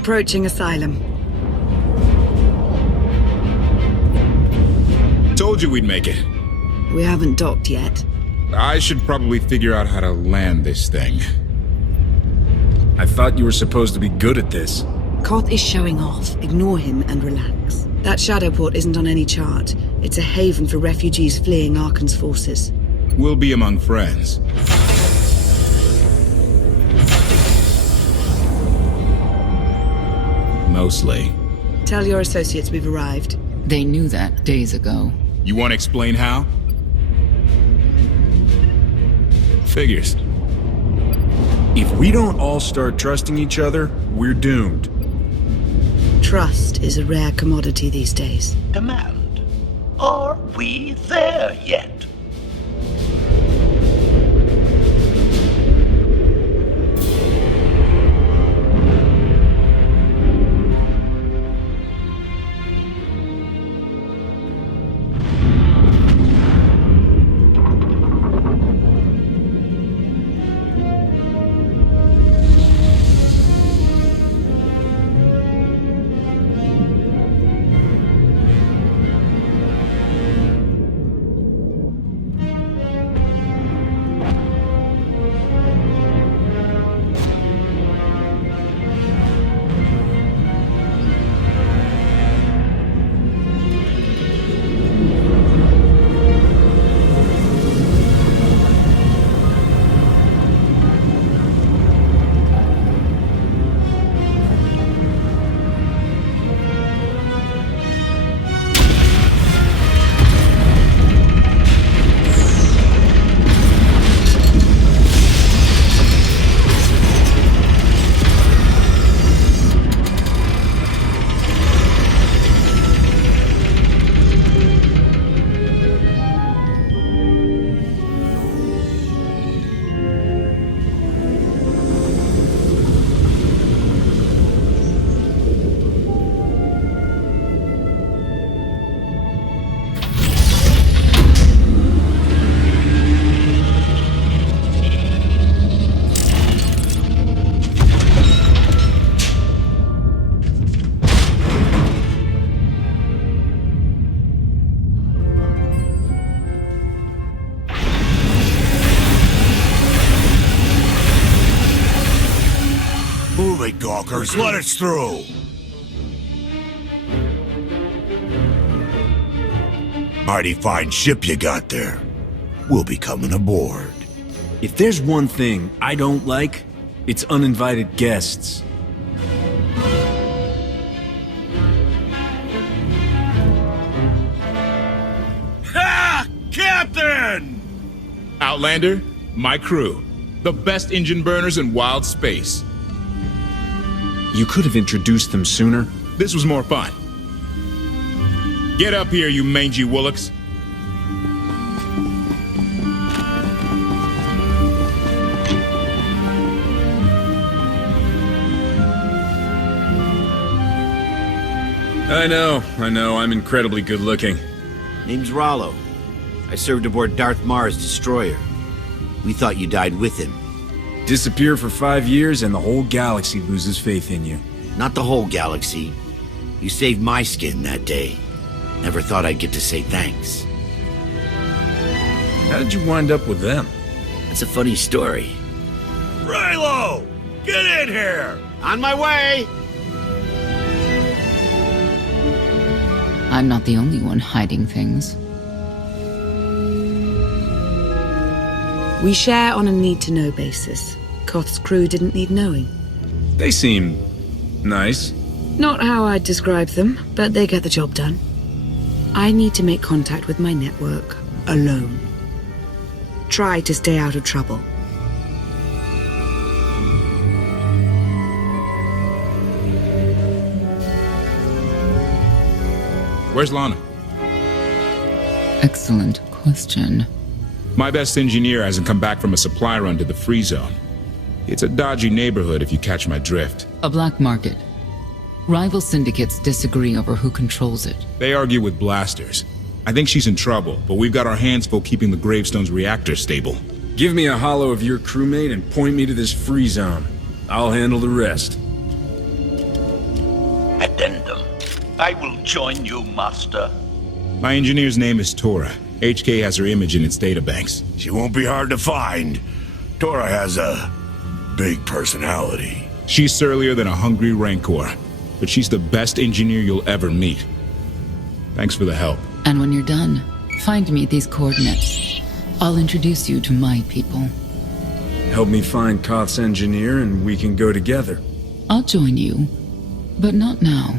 Approaching Asylum. Told you we'd make it. We haven't docked yet. I should probably figure out how to land this thing. I thought you were supposed to be good at this. Koth is showing off. Ignore him and relax. That shadow port isn't on any chart. It's a haven for refugees fleeing Arkan's forces. We'll be among friends. Mostly. Tell your associates we've arrived. They knew that days ago. You want to explain how? Figures. If we don't all start trusting each other, we're doomed. Trust is a rare commodity these days. Command. Are we there yet? Move it, gawkers. Let us through. Mighty fine ship you got there. We'll be coming aboard. If there's one thing I don't like, it's uninvited guests. Ha! Captain! Outlander, my crew. The best engine burners in wild space. You could have introduced them sooner. This was more fun. Get up here, you mangy woolocks. I know, I'm incredibly good looking. Name's Rollo. I served aboard Darth Marr's destroyer. We thought you died with him. Disappear for 5 years and the whole galaxy loses faith in you. Not the whole galaxy. You saved my skin that day. Never thought I'd get to say thanks. How did you wind up with them? That's a funny story. Rilo! Get in here! On my way! I'm not the only one hiding things. We share on a need-to-know basis. Koth's crew didn't need knowing. They seem nice. Not how I'd describe them, but they get the job done. I need to make contact with my network, alone. Try to stay out of trouble. Where's Lana? Excellent question. My best engineer hasn't come back from a supply run to the free zone. It's a dodgy neighborhood if you catch my drift. A black market. Rival syndicates disagree over who controls it. They argue with blasters. I think she's in trouble, but we've got our hands full keeping the Gravestone's reactor stable. Give me a holo of your crewmate and point me to this free zone. I'll handle the rest. I will join you, Master. My engineer's name is Tora. HK has her image in its databanks. She won't be hard to find. Tora has a big personality. She's surlier than a hungry rancor, but she's the best engineer you'll ever meet. Thanks for the help. And when you're done, find me at these coordinates. I'll introduce you to my people. Help me find Koth's engineer and we can go together. I'll join you, but not now.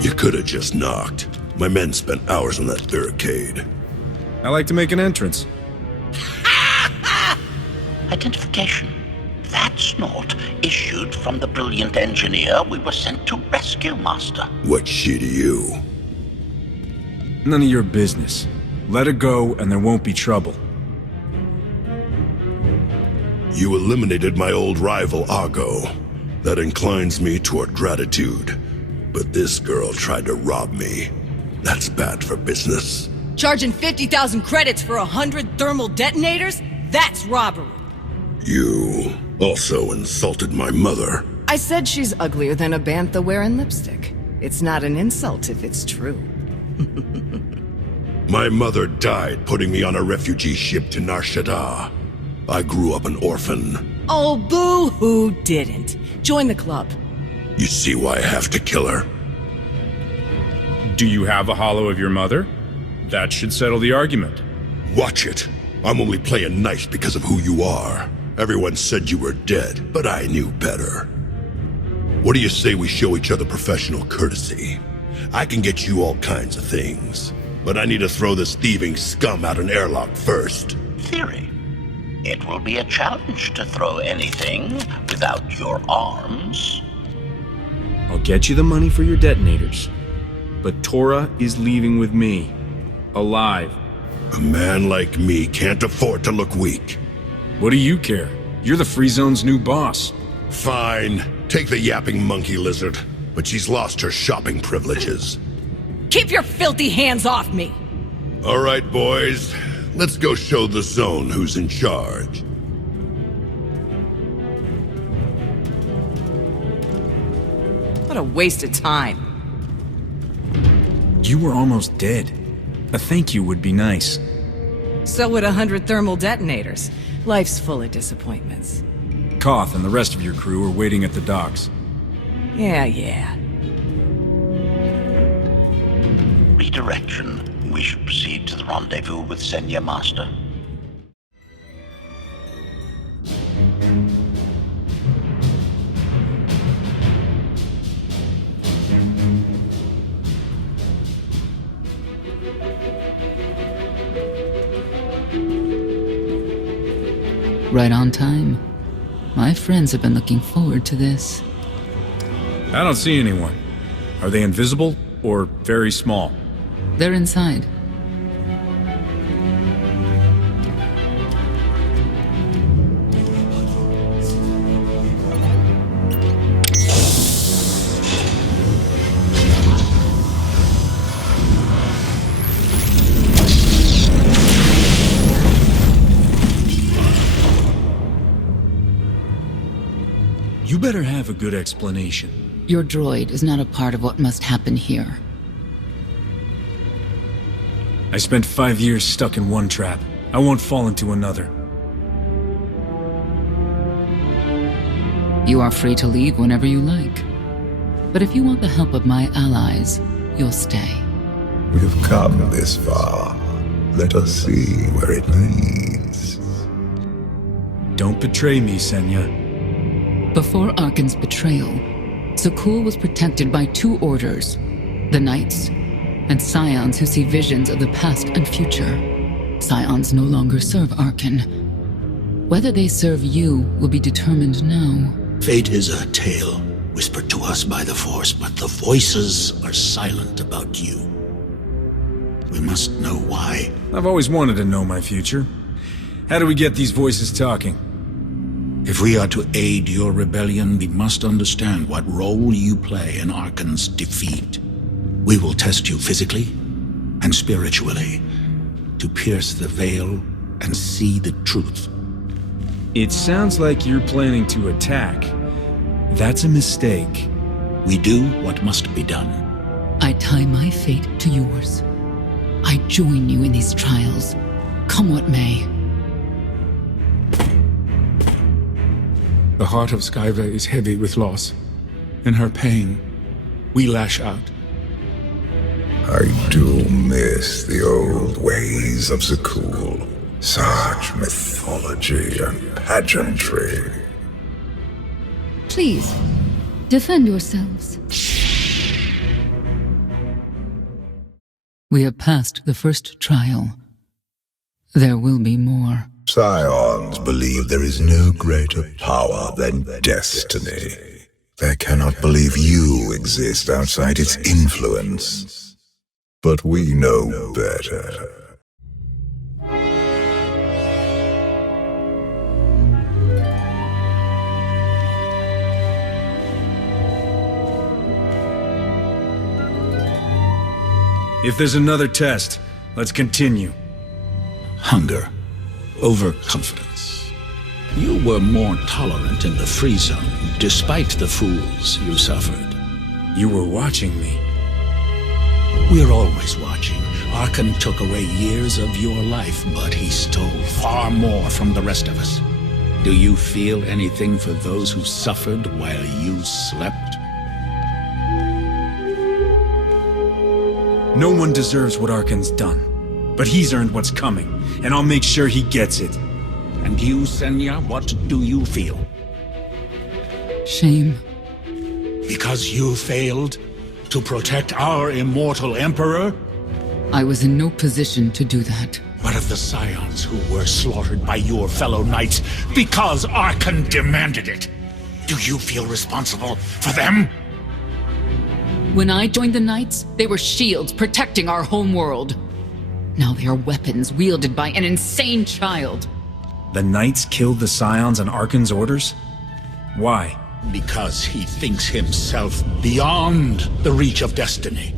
You could have just knocked. My men spent hours on that barricade. I like to make an entrance. Identification. That's not issued from the brilliant engineer we were sent to rescue, Master. What's she to you? None of your business. Let her go and there won't be trouble. You eliminated my old rival, Argo. That inclines me toward gratitude. But this girl tried to rob me. That's bad for business. Charging 50,000 credits for 100 thermal detonators? That's robbery. You also insulted my mother. I said she's uglier than a bantha wearing lipstick. It's not an insult if it's true. My mother died putting me on a refugee ship to Nar Shaddaa. I grew up an orphan. Oh, boo-hoo didn't. Join the club. You see why I have to kill her? Do you have a hollow of your mother? That should settle the argument. Watch it. I'm only playing nice because of who you are. Everyone said you were dead, but I knew better. What do you say we show each other professional courtesy? I can get you all kinds of things, but I need to throw this thieving scum out an airlock first. Theory. It will be a challenge to throw anything without your arms. I'll get you the money for your detonators. But Tora is leaving with me. Alive. A man like me can't afford to look weak. What do you care? You're the Free Zone's new boss. Fine. Take the yapping monkey lizard. But she's lost her shopping privileges. Keep your filthy hands off me! All right, boys. Let's go show the zone who's in charge. What a waste of time. You were almost dead. A thank you would be nice. So would 100 thermal detonators. Life's full of disappointments. Koth and the rest of your crew are waiting at the docks. Yeah. Redirection. We should proceed to the rendezvous with Senya, Master. Right on time. My friends have been looking forward to this. I don't see anyone. Are they invisible or very small? They're inside. You better have a good explanation. Your droid is not a part of what must happen here. I spent 5 years stuck in one trap. I won't fall into another. You are free to leave whenever you like. But if you want the help of my allies, you'll stay. We've come this far. Let us see where it leads. Don't betray me, Senya. Before Arkan's betrayal, Zakuul was protected by two orders, the Knights and Scions who see visions of the past and future. Scions no longer serve Arkan. Whether they serve you will be determined now. Fate is a tale whispered to us by the Force, but the voices are silent about you. We must know why. I've always wanted to know my future. How do we get these voices talking? If we are to aid your rebellion, we must understand what role you play in Arkan's defeat. We will test you physically and spiritually to pierce the veil and see the truth. It sounds like you're planning to attack. That's a mistake. We do what must be done. I tie my fate to yours. I join you in these trials, come what may. The heart of Skyva is heavy with loss. In her pain, we lash out. I do miss the old ways of Zakuul. Such mythology and pageantry. Please, defend yourselves. We have passed the first trial. There will be more. Scions believe there is no greater power than destiny. They cannot believe you exist outside its influence. But we know better. If there's another test, let's continue. Hunger. Overconfidence. You were more tolerant in the free zone, despite the fools you suffered. You were watching me. We're always watching. Arkan took away years of your life, but he stole far more from the rest of us. Do you feel anything for those who suffered while you slept? No one deserves what Arkan's done. But he's earned what's coming, and I'll make sure he gets it. And you, Senya, what do you feel? Shame. Because you failed to protect our immortal Emperor? I was in no position to do that. What of the Scions who were slaughtered by your fellow knights because Arkan demanded it? Do you feel responsible for them? When I joined the Knights, they were shields protecting our homeworld. Now they are weapons wielded by an insane child. The Knights killed the Scions on Arkan's orders? Why? Because he thinks himself beyond the reach of destiny.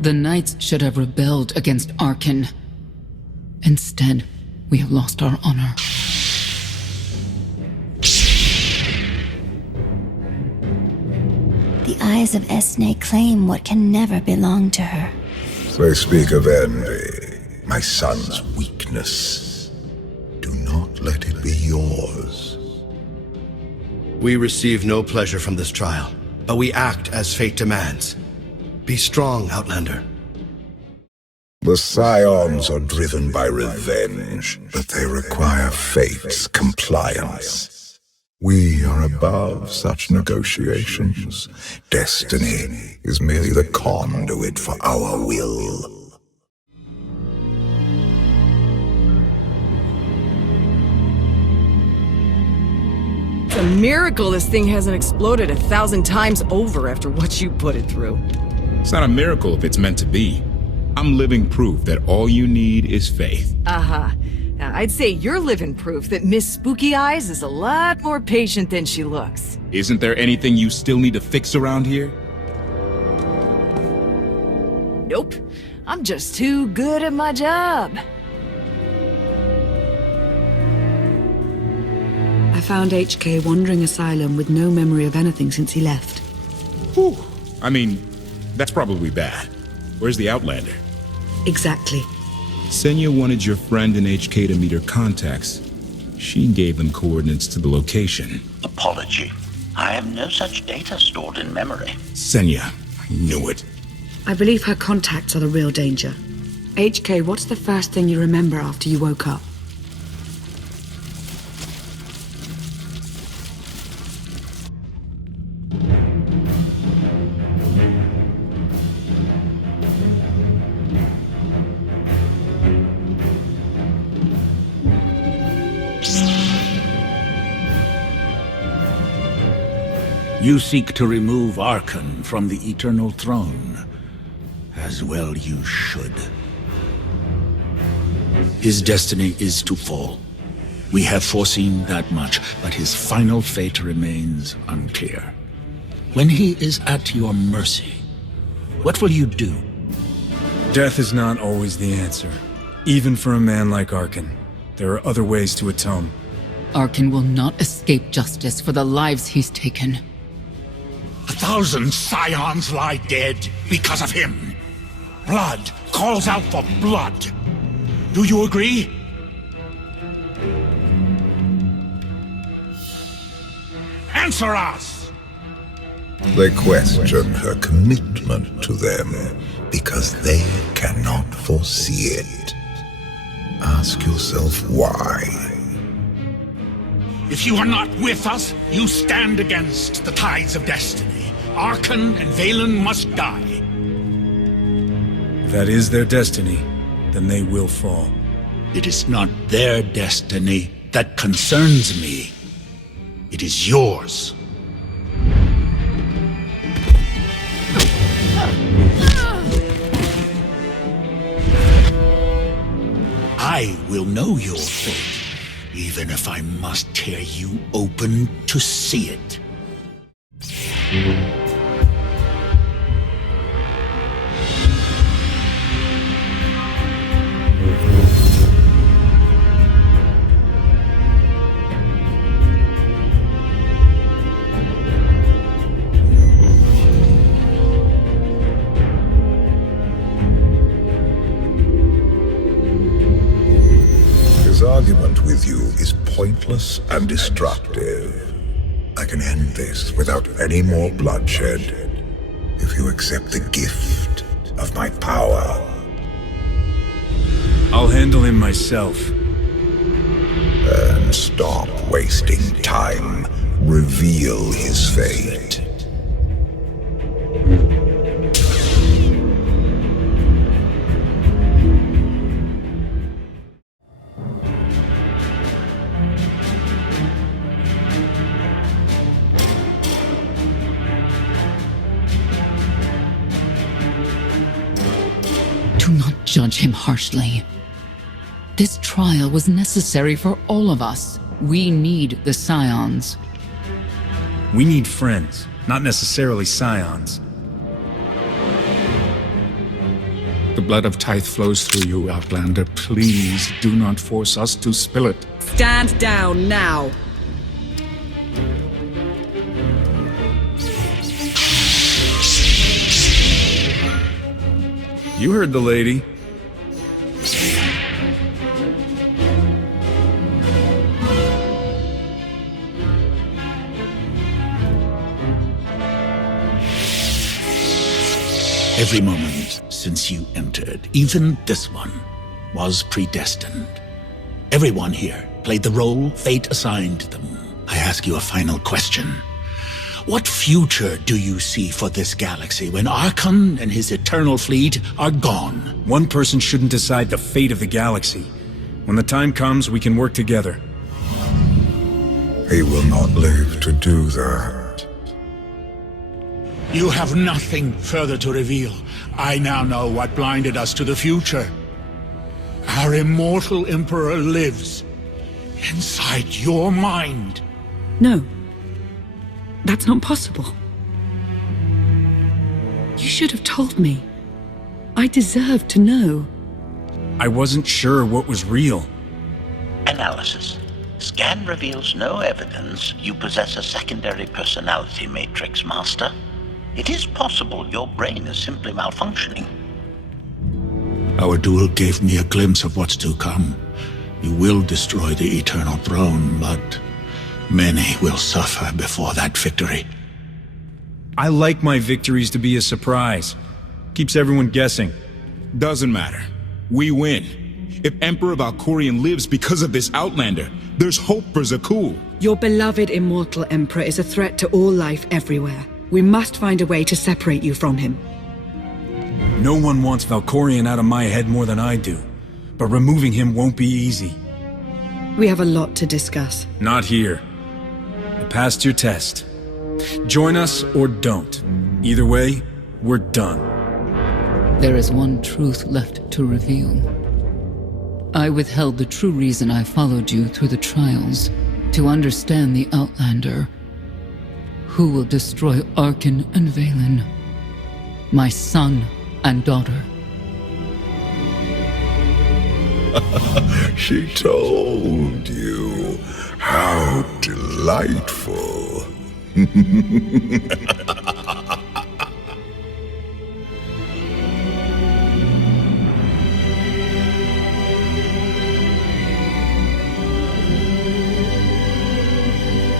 The Knights should have rebelled against Arkan. Instead, we have lost our honor. The eyes of Esne claim what can never belong to her. They speak of envy, my son's weakness. Do not let it be yours. We receive no pleasure from this trial, but we act as fate demands. Be strong, Outlander. The Scions are driven by revenge, but they require fate's compliance. We are above such negotiations. Destiny is merely the conduit for our will. It's a miracle this thing hasn't exploded 1,000 times over after what you put it through. It's not a miracle if it's meant to be. I'm living proof that all you need is faith. Now, I'd say you're living proof that Miss Spooky Eyes is a lot more patient than she looks. Isn't there anything you still need to fix around here? Nope. I'm just too good at my job. I found HK wandering Asylum with no memory of anything since he left. Whew. I mean, that's probably bad. Where's the Outlander? Exactly. Senya wanted your friend and HK to meet her contacts. She gave them coordinates to the location. Apology. I have no such data stored in memory. Senya, I knew it. I believe her contacts are the real danger. HK, what's the first thing you remember after you woke up? You seek to remove Arkan from the Eternal Throne. as well you should. His destiny is to fall. We have foreseen that much, but his final fate remains unclear. When he is at your mercy, what will you do? Death is not always the answer. Even for a man like Arkan, there are other ways to atone. Arkan will not escape justice for the lives he's taken. 1,000 scions lie dead because of him. Blood calls out for blood. Do you agree? Answer us! They question her commitment to them because they cannot foresee it. Ask yourself why. If you are not with us, you stand against the tides of destiny. Arkan and Valen must die. If that is their destiny, then they will fall. It is not their destiny that concerns me. It is yours. I will know your fate, even if I must tear you open to see it. His argument with you is pointless and destructive. I can end this without any more bloodshed if you accept the gift of my power. I'll handle him myself. And stop wasting time. Reveal his fate. Do not judge him harshly. This trial was necessary for all of us. We need the Scions. We need friends, not necessarily scions. The blood of Tithe flows through you, Outlander. Please do not force us to spill it. Stand down now. You heard the lady. Every moment since you entered, even this one, was predestined. Everyone here played the role fate assigned them. I ask you a final question. What future do you see for this galaxy when Arkan and his eternal fleet are gone? One person shouldn't decide the fate of the galaxy. When the time comes, we can work together. He will not live to do that. You have nothing further to reveal. I now know what blinded us to the future. Our immortal Emperor lives inside your mind. No. That's not possible. You should have told me. I deserve to know. I wasn't sure what was real. Analysis. Scan reveals no evidence you possess a secondary personality matrix, Master. It is possible your brain is simply malfunctioning. Our duel gave me a glimpse of what's to come. You will destroy the Eternal Throne, but many will suffer before that victory. I like my victories to be a surprise. Keeps everyone guessing. Doesn't matter. We win. If Emperor Valkorion lives because of this Outlander, there's hope for Zakuul. Your beloved immortal Emperor is a threat to all life everywhere. We must find a way to separate you from him. No one wants Valkorion out of my head more than I do. But removing him won't be easy. We have a lot to discuss. Not here. You passed your test. Join us or don't. Either way, we're done. There is one truth left to reveal. I withheld the true reason I followed you through the trials, to understand the Outlander, who will destroy Arkan and Valen, my son and daughter. She told you. How delightful.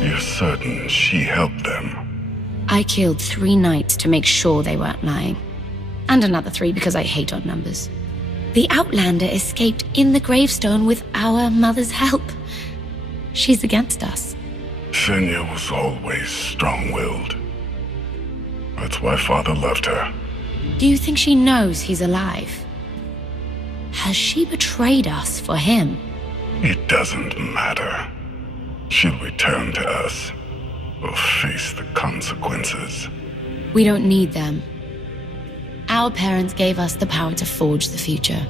You're certain she helped them? I killed 3 knights to make sure they weren't lying. And another 3 because I hate odd numbers. The Outlander escaped in the Gravestone with our mother's help. She's against us. Senya was always strong-willed. That's why Father loved her. Do you think she knows he's alive? Has she betrayed us for him? It doesn't matter. She'll return to us, or face the consequences. We don't need them. Our parents gave us the power to forge the future.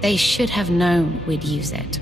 They should have known we'd use it.